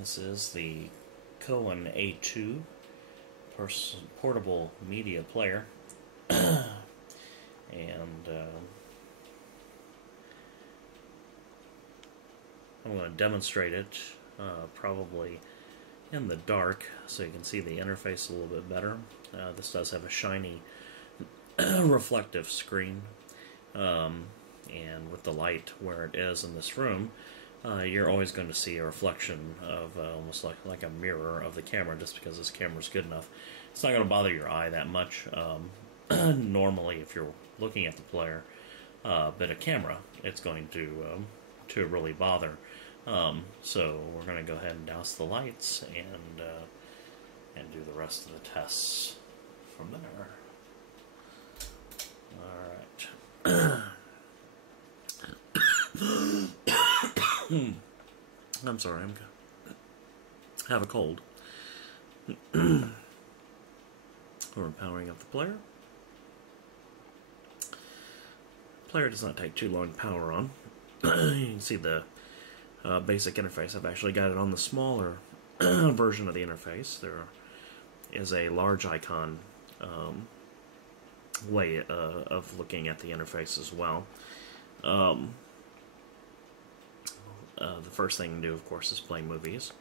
This is the Cowon A2 portable media player, and I'm going to demonstrate it probably in the dark so you can see the interface a little bit better. This does have a shiny reflective screen, and with the light where it is in this room, you're always going to see a reflection of almost like a mirror of the camera, just because this camera is good enough. It's not going to bother your eye that much normally if you're looking at the player, but a camera, it's going to really bother. So we're going to go ahead and douse the lights and do the rest of the tests from there. All right. I'm sorry, I have a cold. We're powering up the player. Player does not take too long to power on. You can see the basic interface. I've actually got it on the smaller version of the interface. There is a large icon way of looking at the interface as well. The first thing to do, of course, is play movies.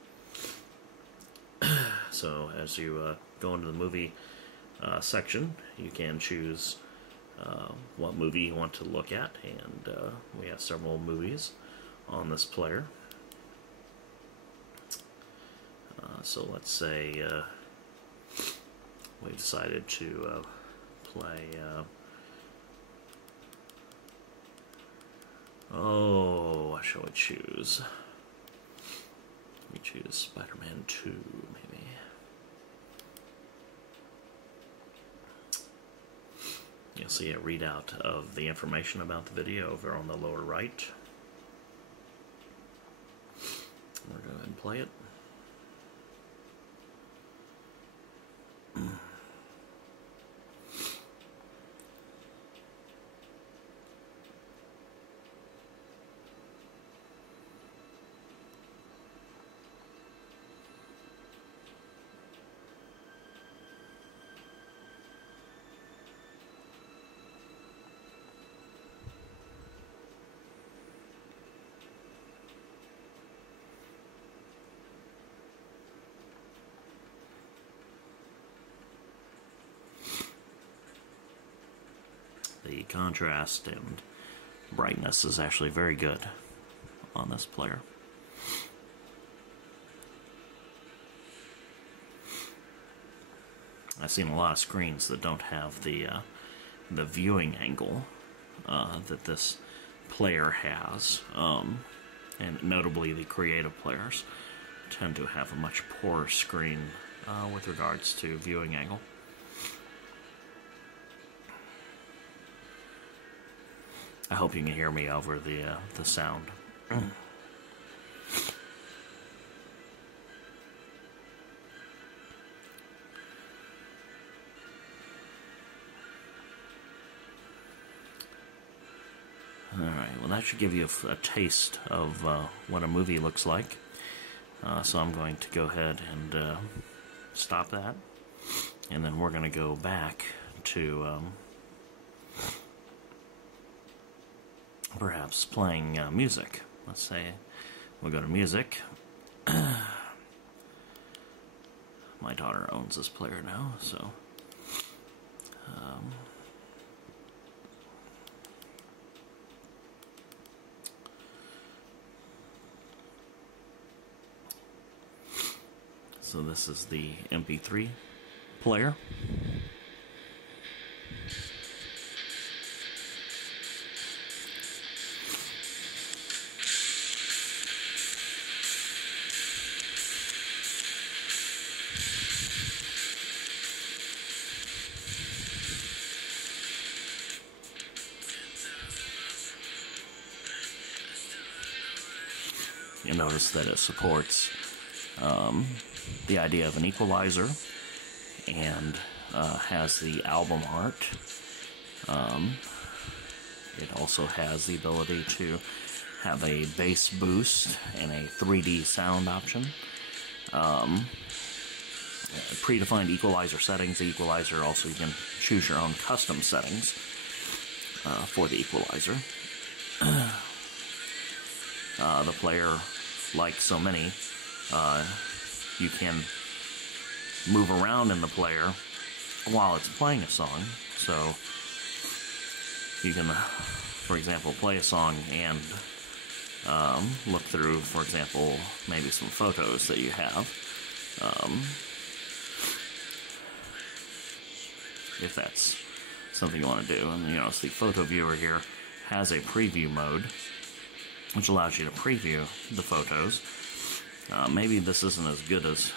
So as you go into the movie section, you can choose what movie you want to look at, and we have several movies on this player. So let's say we decided to play what shall we choose? We choose Spider-Man 2, maybe. You'll see a readout of the information about the video over on the lower right. We're going to go ahead and play it. The contrast and brightness is actually very good on this player. I've seen a lot of screens that don't have the viewing angle that this player has, and notably the creative players tend to have a much poorer screen with regards to viewing angle. I hope you can hear me over the sound. Alright, well that should give you a taste of what a movie looks like. So I'm going to go ahead and stop that. And then we're going to go back to perhaps playing music. Let's say we'll go to music. My daughter owns this player now, so so this is the Mp3 player. You'll notice that it supports the idea of an equalizer, and has the album art. It also has the ability to have a bass boost and a 3D sound option. Predefined equalizer settings. The equalizer also, you can choose your own custom settings for the equalizer. The player, like so many, you can move around in the player while it's playing a song. So you can, for example, play a song and look through, for example, maybe some photos that you have. If that's something you want to do. And, you know, so the photo viewer here has a preview mode, which allows you to preview the photos. Maybe this isn't as good as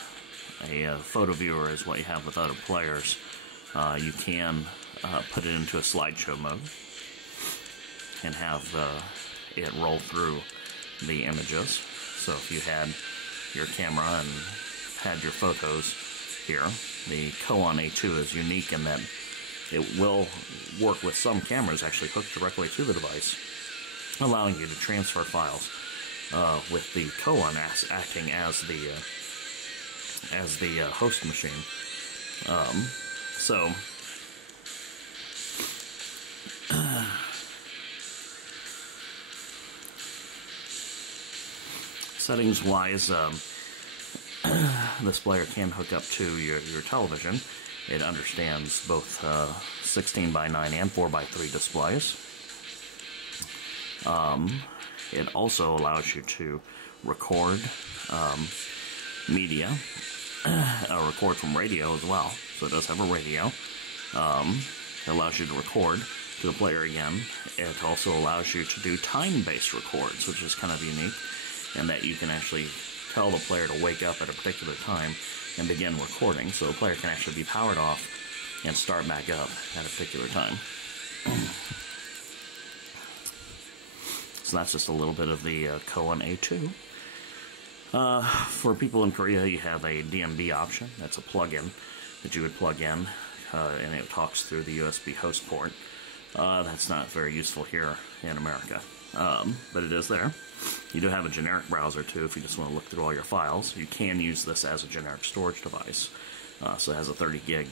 a photo viewer as what you have with other players. You can put it into a slideshow mode and have it roll through the images. So if you had your camera and had your photos here, the Cowon A2 is unique in that it will work with some cameras actually hooked directly to the device, allowing you to transfer files with the Cowon acting as the host machine. Settings wise, this player can hook up to your television. It understands both 16:9 and 4:3 displays. It also allows you to record media, record from radio as well. So it does have a radio. It allows you to record to the player again. It also allows you to do time-based records, which is kind of unique, in that you can actually tell the player to wake up at a particular time and begin recording, so the player can actually be powered off and start back up at a particular time. So that's just a little bit of the Cowon A2. For people in Korea, you have a DMB option. That's a plug-in that you would plug in, and it talks through the USB host port. That's not very useful here in America, but it is there. You do have a generic browser too if you just want to look through all your files. You can use this as a generic storage device. So it has a 30 gig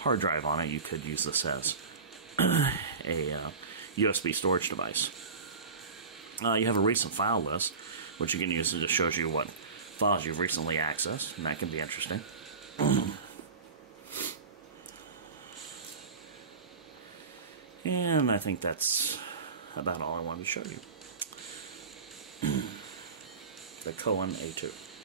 hard drive on it. You could use this as a USB storage device. You have a recent file list, which you can use. It just shows you what files you've recently accessed, and that can be interesting. And I think that's about all I wanted to show you. The Cowon A2.